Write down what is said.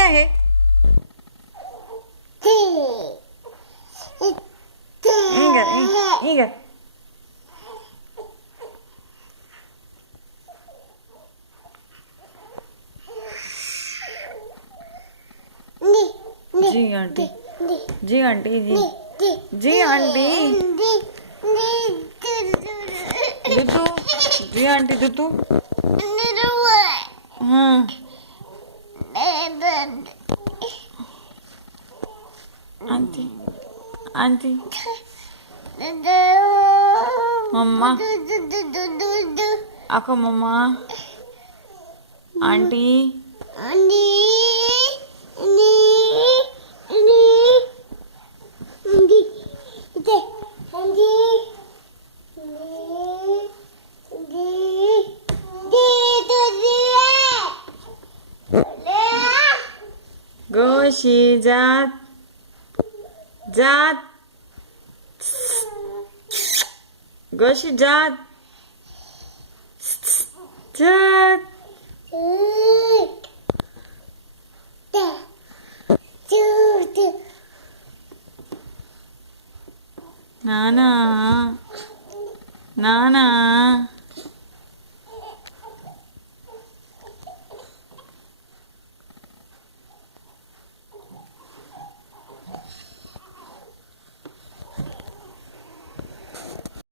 काय आहे? इग जी आंटी, जी आंटी, जी आंटी, दुदू, जी आंटी दुदू, हाँ आंटी, आंटी, मम्मा, ako मम्मा, आंटी, गोशी जात जात, गोशी जात जात, नाना नाना